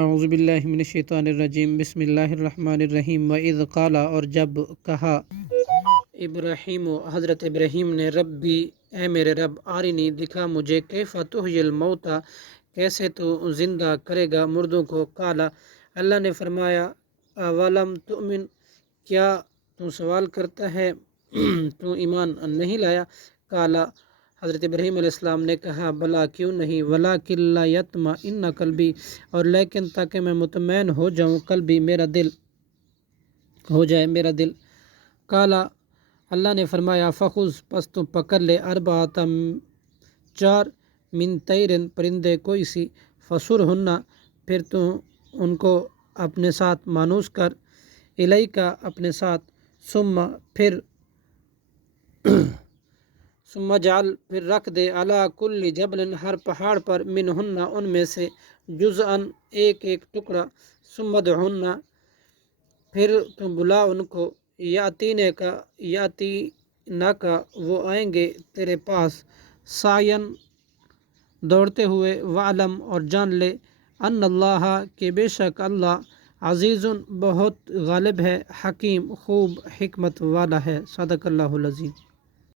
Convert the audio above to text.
اعوذ باللہ من الشیطان الرجیم، بسم اللہ الرحمن الرحیم۔ وَإِذْ قَالَ، اور جب کہا، ابراہیم، حضرت ابراہیم نے، ربی، اے میرے رب، آرینی، دکھا مجھے، کیف تحیی الموتیٰ، کیسے تو زندہ کرے گا مردوں کو۔ قال، اللہ نے فرمایا، اولم تؤمن، کیا تو سوال کرتا ہے، تو ایمان نہیں لایا؟ قال، حضرت ابراہیم علیہ السلام نے کہا، بلا، کیوں نہیں، ولکن لیطمئن قلبی، اور لیکن تاکہ میں مطمئن ہو جاؤں، قلبی، میرا دل ہو جائے، میرا دل۔ قال، اللہ نے فرمایا، فخذ، پس تو پکڑ لے، اربعۃ، 4، من طیر، پرندے کوئی سی، فصرہن، پھر تو ان کو اپنے ساتھ مانوس کر، الیک، اپنے ساتھ، ثم اجعل، پھر رکھ دے، علی کل جبل، ہر پہاڑ پر، منہن، ان میں سے، جزءا، ایک ایک ٹکڑا، ثم ادعہن، پھر تو بلا ان کو، یاتینک، وہ آئیں گے تیرے پاس، سعین، دوڑتے ہوئے، وعلم، اور جان لے، ان اللہ، کہ بے شک اللہ، عزیز، بہت غالب ہے، حکیم، خوب حکمت والا ہے۔ صدق اللہ العظیم۔